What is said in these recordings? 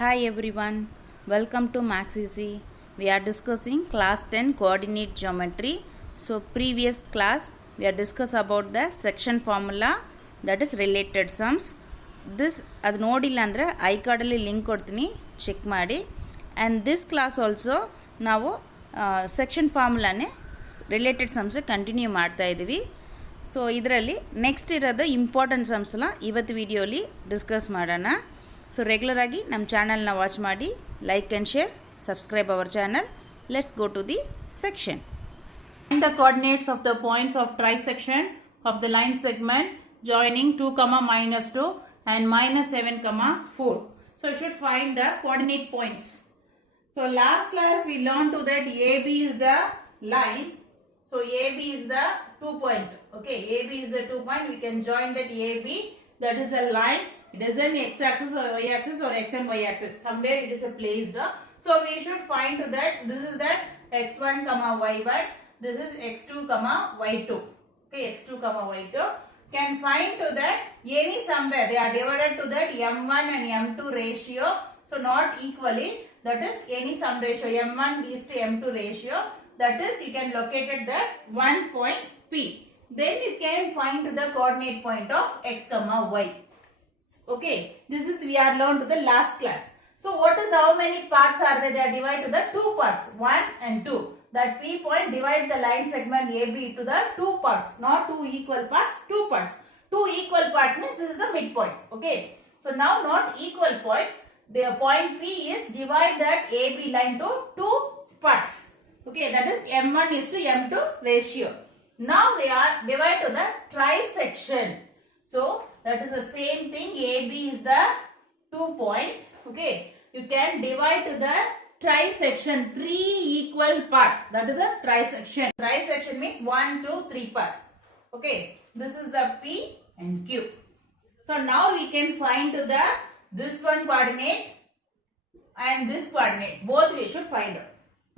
Hi everyone, welcome to Max Easy. We are discussing class 10 coordinate geometry. So previous class we are discuss about the section formula, that is related sums. This ಅದು ನೋಡಿಲ್ಲ ಅಂದರೆ I ಕಾರ್ಡಲ್ಲಿ link ಕೊಡ್ತೀನಿ, check ಮಾಡಿ. And this class also ನಾವು section ಫಾರ್ಮುಲಾನೇ related sums continue ಮಾಡ್ತಾ ಇದ್ದೀವಿ. So ಇದರಲ್ಲಿ ನೆಕ್ಸ್ಟ್ ಇರೋದು ಇಂಪಾರ್ಟೆಂಟ್ ಸಮ್ಸ್ನ ಇವತ್ತು ವಿಡಿಯೋಲಿ ಡಿಸ್ಕಸ್ ಮಾಡೋಣ. ಸೊ ರೆಗ್ಯುಲರ್ ಆಗಿ ನಮ್ಮ ಚಾನಲ್ನ ವಾಚ್ ಮಾಡಿ, like and share, subscribe our channel. Let's go to the section. Find the coordinates of the points of trisection of the line segment joining 2, -2 and -7, 4. So you should find the coordinate points. So last class we learned to that AB is the line. So AB is the 2 point. Okay, AB is the 2 point. We can join that AB. That is the line. It is an x-axis or y-axis or x and y-axis. Somewhere it is placed. So we should find to that. This is that x1, y1. This is x2, y2. Okay, x2, y2. Can find to that any somewhere. They are divided to that m1 and m2 ratio. So not equally. That is any sum ratio. m1 is to m2 ratio. That is you can locate at that one point P. Then you can find the coordinate point of x, y. Okay, this is we are learned to the last class. So what is how many parts are there? They are divided to the two parts, 1 and 2. That P point divide the line segment AB to the two parts, not two equal parts, two parts. Two equal parts means this is the midpoint. Okay, so now not equal points. The point P is divide that AB line to two parts. Okay, that is M1 is to M2 ratio. Now they are divided to the trisection. So that is the same thing. AB is the 2 point. Okay, you can divide to the trisection, 3 equal part. That is a trisection. Trisection means 1, 2, 3 parts. Okay, this is the P and Q. So now we can find to the this one coordinate and this coordinate. Both we should find out.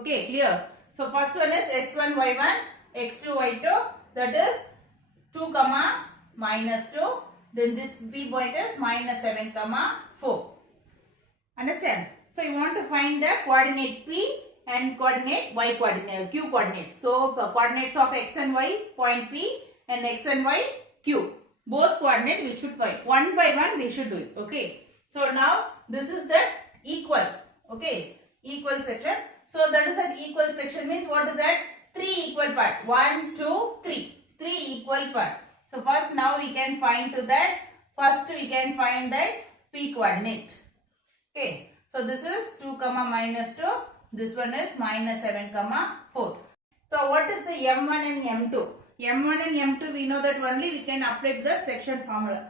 Okay, clear. So first one is x1, y1, x2, y2. That is 2, -2. Then this P point is -7, 4. Understand? So you want to find the coordinate P and coordinate y coordinate, Q coordinates. So the coordinates of x and y, point P, and x and y, Q. Both coordinate we should find. One by one we should do it. Okay. So now this is the equal. Okay. Equal section. So that is an equal section means what is that? 3 equal part. 1, 2, 3. 3 equal part. So first now we can find to that. First we can find that P coordinate. Okay. So this is 2, -2. This one is -7, 4. So what is the M1 and M2? M1 and M2 we know that only we can apply the section formula.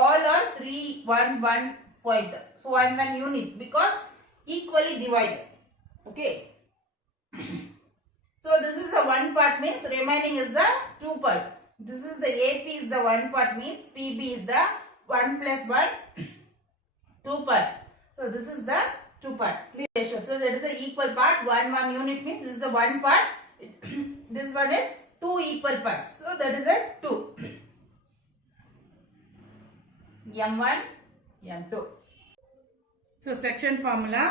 All are 3, 1, 1 point. So 1 unit because equally divided. Okay. So this is the one part means remaining is the 2 part. This is the AP is the 1 part means PB is the 1 plus 1 2 part. So this is the 2 part ratio. So that is the equal part. 1 unit means this is the 1 part. This one is 2 equal parts. So that is a 2. M1, M2. So section formula.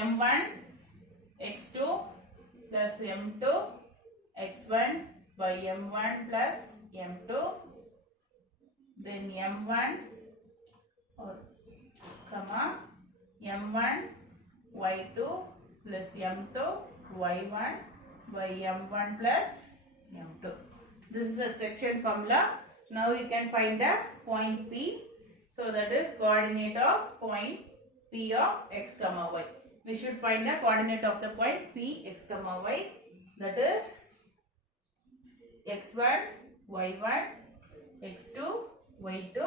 M1 x2 plus M2 x1 by M1 plus M2. Then M1 or M1 y2 plus M2 y1 by M1 plus M2. This is the section formula. Now you can find the point P. So that is coordinate of point P of x, y. We should find the coordinate of the point P, x, y. That is x1, y1, x2, y2,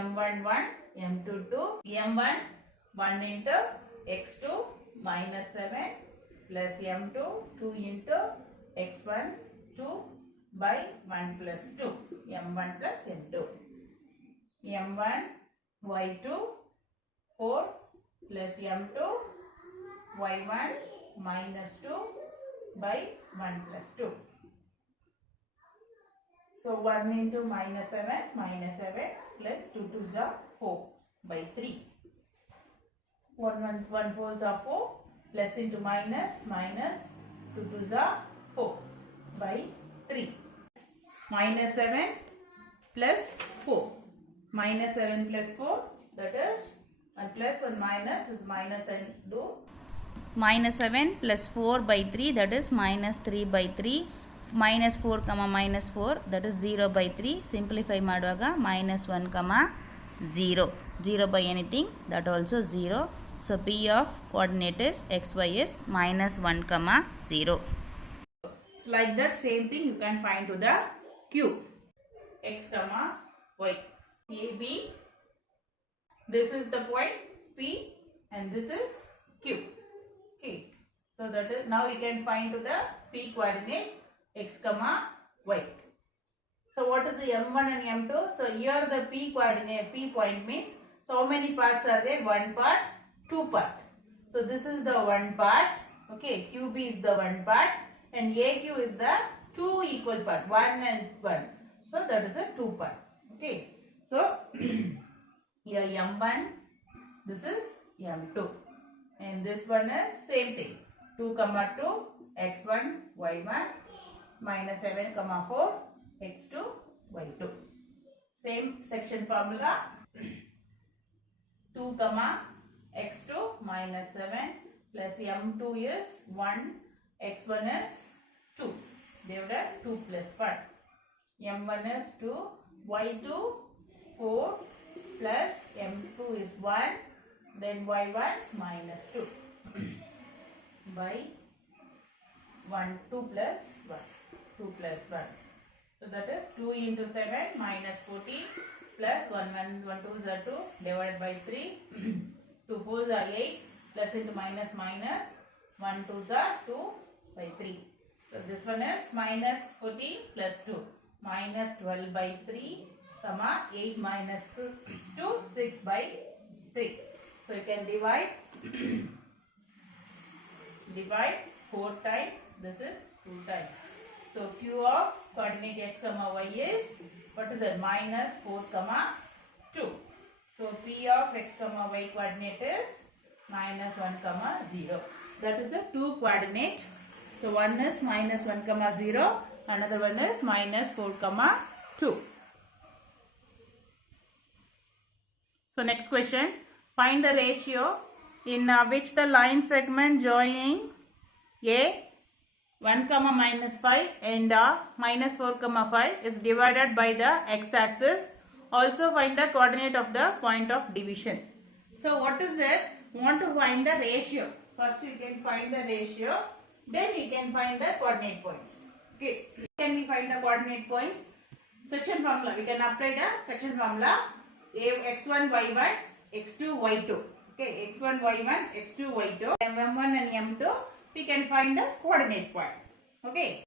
m1, 1, m2, 2, m1, 1 into x2 -7 plus m2, 2 into x1, 2 by 1 plus 2, m1 plus m2. m1, y2, 4 plus m2, y1 -2 by 1 plus 2. So 1 into -7 plus 2 to the 4. by 3. 1 4s are 4, plus into minus, minus, 2 2s are 4 by 3. Minus 7 plus 4. Minus 7 plus 4, that is 1 plus 1 minus is minus and do. Minus 7 plus 4 by 3, that is minus 3 by 3. Minus 4 comma minus 4, that is 0 by 3. Simplify ಮಾಡುವಾಗ minus 1 comma 0. 0 by anything, that also 0. So P of coordinate is xy is minus 1 comma 0. Like that same thing you can find to the Q. X comma y. A, B. This is the point P and this is Q. Okay. So that is, now you can find to the P coordinate x comma y. So what is the M1 and M2? So here the P coordinate, P point means, so how many parts are there? One part, two part. So this is the one part. Okay. QB is the one part and AQ is the two equal part. 1 and 1. So that is a two part. Okay. So here M1, this is M2. And this one is same thing. 2 comma 2, x1, y1, minus 7 comma 4, x2, y2. Same section formula. 2 comma x2 minus 7 plus m2 is 1, x1 is 2. Divided 2 plus 1. m1 is 2, y2 4 plus m2 is 1, then y1 minus 2 by 1, 2 plus 1, 2 plus 1. So that is 2 into 7 minus 40 plus 1, 1 2 is 2 divided by 3, 2 4s are 8 plus into minus minus, 1 2s are 2 by 3. So this one is minus 40 plus 2, minus 12 by 3, comma 8 minus 2, 6 by 3. So you can divide, divide 4 times, this is 2 times. So Q of coordinate x comma y is, what is that, minus 4 comma 2. So P of x comma y coordinate is minus 1 comma 0. That is the 2 coordinate. So one is minus 1 comma 0, another one is minus 4 comma 2. So next question, find the ratio in which the line segment joining A 1 comma minus 5 and minus 4 comma 5 is divided by the x-axis. Also find the coordinate of the point of division. So what is that? We want to find the ratio. First you can find the ratio, then you can find the coordinate points. Okay, can we find the coordinate points? Section formula, we can apply the section formula. x1 y1 x2 y2. Okay, x1 y1 x2 y2, m1 and m2 we can find the coordinate point. Okay,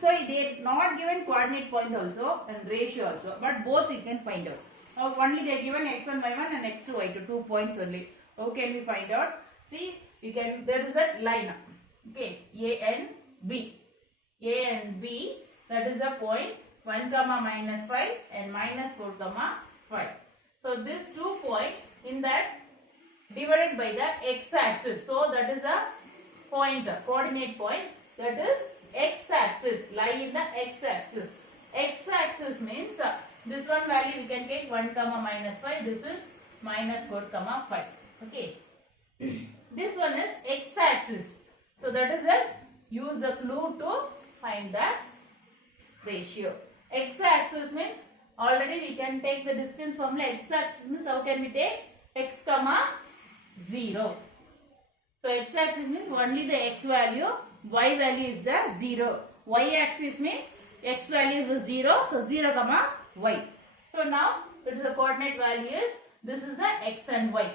so they not given coordinate point also and ratio also, but both you can find out. Now only they given x1 y1 and x2 y2, 2 points only. How can we find out? See, you can, there is that line. Okay, A and B. A and B, that is the point 1 comma minus 5 and minus 4 comma 5. So this 2 point in that divided by the x-axis. So that is a pointer, coordinate point, that is x-axis, lie in the x-axis. X-axis means this one value you can take 1 comma minus 5, this is minus 4 comma 5. Okay. This one is x-axis. So that is it. Use the clue to find the ratio. X-axis means already we can take the distance from the x-axis means how can we take x comma 0. So x-axis means only the x value, y value is the 0. Y-axis means x value is the 0, so 0 comma y. So now it is the coordinate values. This is the x and y.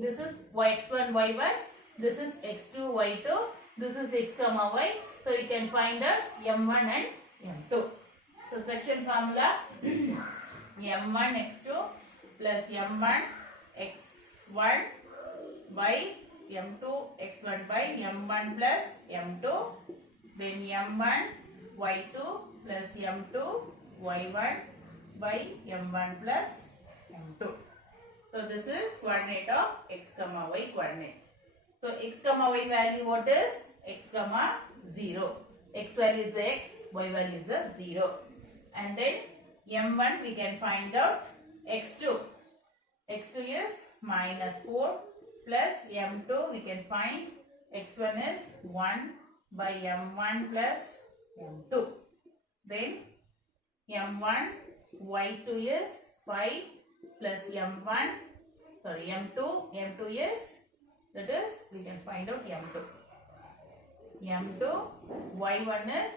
This is x1 y1. This is x2 y2. This is x comma y. So you can find the m1 and m2. So section formula m1 x2 plus m1 x1 by m2 x1 by m1 plus m2, then m1 y2 plus m2 y1 by m1 plus m2. So this is coordinate of x comma y coordinate. So x comma y value what is? X comma 0. X value is the x, y value is the 0. And then m1 we can find out x2. x2 is minus 4 plus m2 we can find x1 is 1 by m1 plus m2. Then m1 y2 is 5 plus m2 is, that is we can find out m2 y1 is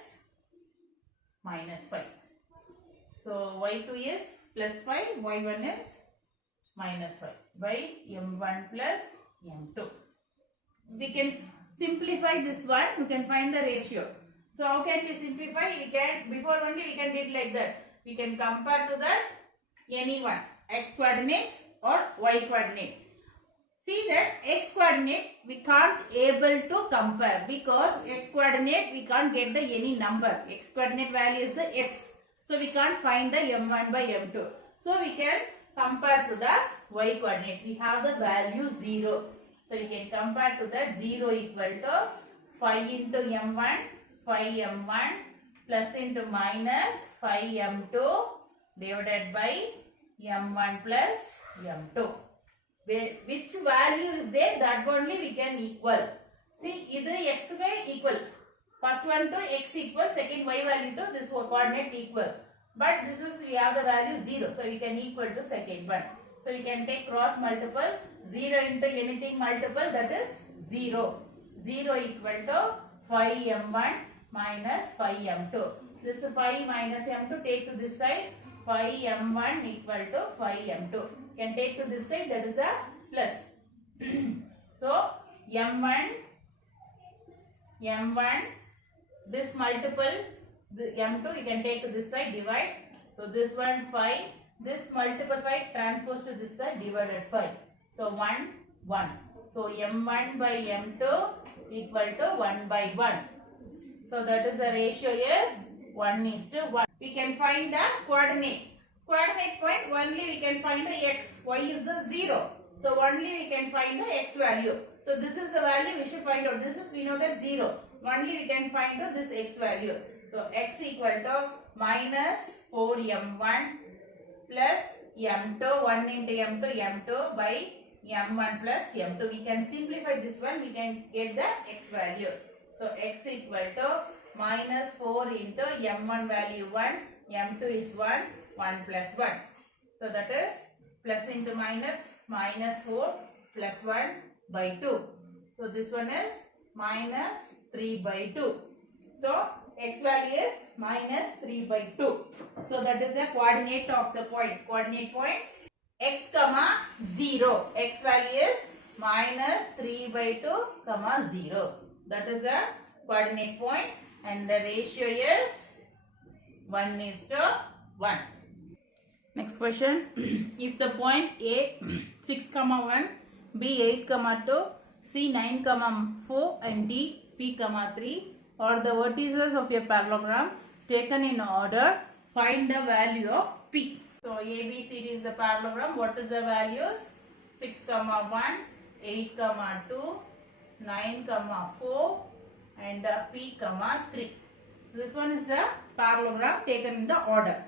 minus 5. So y2 is plus 5, y1 is minus 5 by m1 plus m2. We can simplify this one, we can find the ratio. So how can we simplify? Before only we can do it like that. We can compare to that any one, x coordinate or y coordinate. See that x coordinate we can't able to compare because x coordinate we can't get the any number. X coordinate value is the x. So we can't find the m1 by m2. So we can compare to the y coordinate. We have the value 0. So you can compare to that 0 equal to 5 into m1, 5 m1 plus into minus 5 m2 divided by m1 plus m2. Which value is there, that only we can equal. See, either x equal. First one to x equal, second y value to this coordinate equal. But this is, we have the value 0. So we can equal to second one. So we can take cross multiple. 0 into anything multiple, that is 0. 0 equal to 5m1 minus 5m2. This 5 minus m2 take to this side. 5m1 equal to 5m2. Can take to this side, that is a plus. So m1, this multiple, the m2 you can take to this side, divide. So this one 5, this multiple 5 transpose to this side, divided 5. So 1, 1. So m1 by m2 equal to 1 by 1. So that is the ratio is 1:1. We can find the coordinate. Coordinate point only we can find the x. Y is the 0. So only we can find the x value. So this is the value we should find out. This is, we know that 0. Only we can find out this x value. So x equal to minus 4m1 plus m2, 1 into m2 by m1 plus m2. We can simplify this one. We can get the x value. So x equal to minus 4 into m1 value 1, m2 is 1, 1 plus 1. So that is plus into minus, minus 4 plus 1 by 2. So this one is minus 3 by 2. So x value is minus 3 by 2. So that is the coordinate of the point. Coordinate point x comma 0. X value is minus 3 by 2 comma 0. That is the coordinate point and the ratio is 1:1. Next question. If the point A 6, 1, B 8, 2, C 9, 4 and D P, 3 are the vertices of a parallelogram taken in order, find the value of P. So ABCD is the parallelogram. What is the values? 6, 1, 8, 2, 9, 4 and P, 3. This one is the parallelogram taken in the order.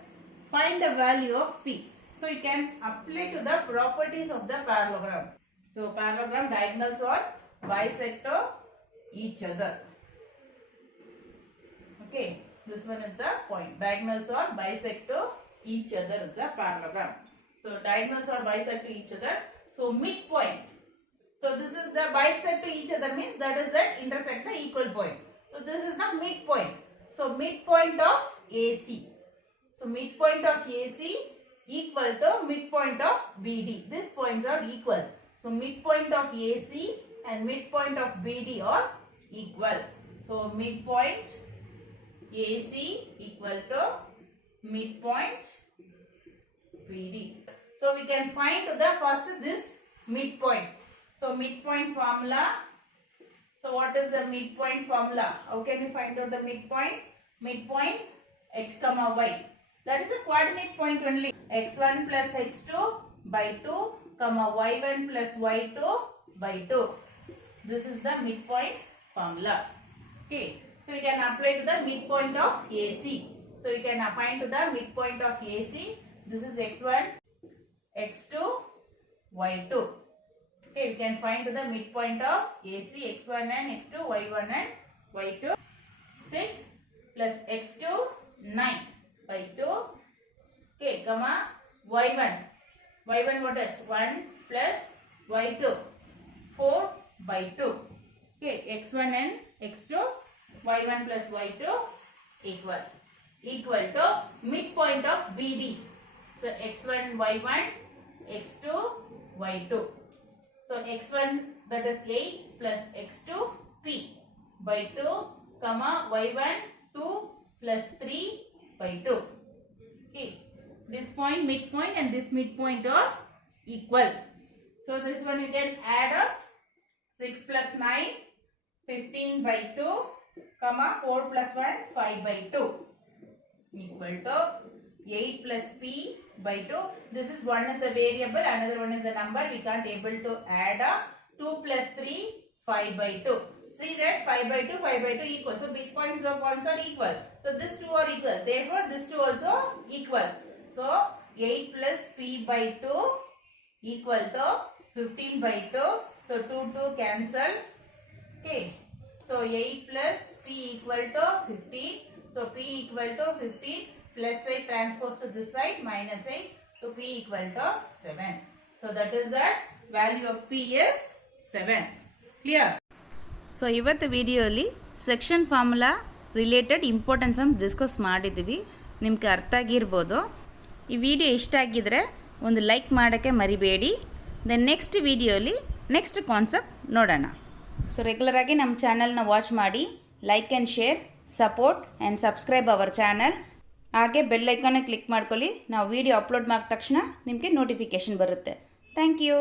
Find the value of P. So you can apply to the properties of the parallelogram. So parallelogram diagonals are bisect each other. Okay, this one is the point. Diagonals are bisect each other is the parallelogram. So diagonals are bisect each other. So midpoint. So this is the bisect to each other means that is the intersect the equal point. So this is the midpoint. So midpoint of AC. So midpoint of AC equal to midpoint of BD. These points are equal. So midpoint of AC and midpoint of BD are equal. So midpoint AC equal to midpoint BD. So we can find the first this midpoint. So midpoint formula. So what is the midpoint formula? How can we find out the midpoint? Midpoint x comma y. That is the coordinate point only. x1 plus x2 by 2 comma y1 plus y2 by 2. This is the midpoint formula. Okay. So you can apply to the midpoint of AC. So you can find to the midpoint of AC. This is x1, x2, y2. Okay, we can find to the midpoint of AC, x1 and x2, y1 and y2. 6 plus x2, 9 by 2. Okay, comma y1. Y1 what is? 1 plus y2, 4 by 2. Okay, x1 and x2, y1 plus y2 equal to midpoint of BD. So x1, y1, x2, y2. So x1 that is 8 plus x2 p by 2 comma y1 2 plus 3 by 2. Okay. This point midpoint and this midpoint are equal. So this one you can add up 6 plus 9 15 by 2 comma 4 plus 1 5 by 2 equal to 8 plus p by 2. This is one is the variable, another one is the number. We can't able to add up. 2 plus 3 5 by 2. See that 5 by 2 equal. So big points of points are equal. So these two are equal. Therefore this two also equal. So 8 plus p by 2 equal to 15 by 2. So 2 cancel. Okay. So 8 plus p equal to 15. So p equal to 15. Plus 8 transpose to this side, minus 8. So p equal to 7. So that is the value of p is 7. Clear? So ಇವತ್ತು ವಿಡಿಯೋಲಿ section formula related importance ಅಂತ discuss ಮಾಡಿದ್ವಿ. ನಿಮಗೆ ಅರ್ಥ ಆಗಿರ್ಬೋದು. ಈ video ಇಷ್ಟ ಆಗಿದ್ರೆ ಒಂದು ಲೈಕ್ ಮಾಡೋಕ್ಕೆ ಮರಿಬೇಡಿ. ದೆನ್ ನೆಕ್ಸ್ಟ್ ವಿಡಿಯೋಲಿ ನೆಕ್ಸ್ಟ್ ಕಾನ್ಸೆಪ್ಟ್ ನೋಡೋಣ. ಸೊ ರೆಗ್ಯುಲರಾಗಿ ನಮ್ಮ ಚಾನಲ್ನ ವಾಚ್ ಮಾಡಿ, like and share, support and subscribe our channel. ಹಾಗೆ ಬೆಲ್ ಐಕಾನ್ನ ಕ್ಲಿಕ್ ಮಾಡ್ಕೊಳ್ಳಿ. ನಾವು ವಿಡಿಯೋ ಅಪ್ಲೋಡ್ ಮಾಡಿದ ತಕ್ಷಣ ನಿಮಗೆ ನೋಟಿಫಿಕೇಷನ್ ಬರುತ್ತೆ. Thank you.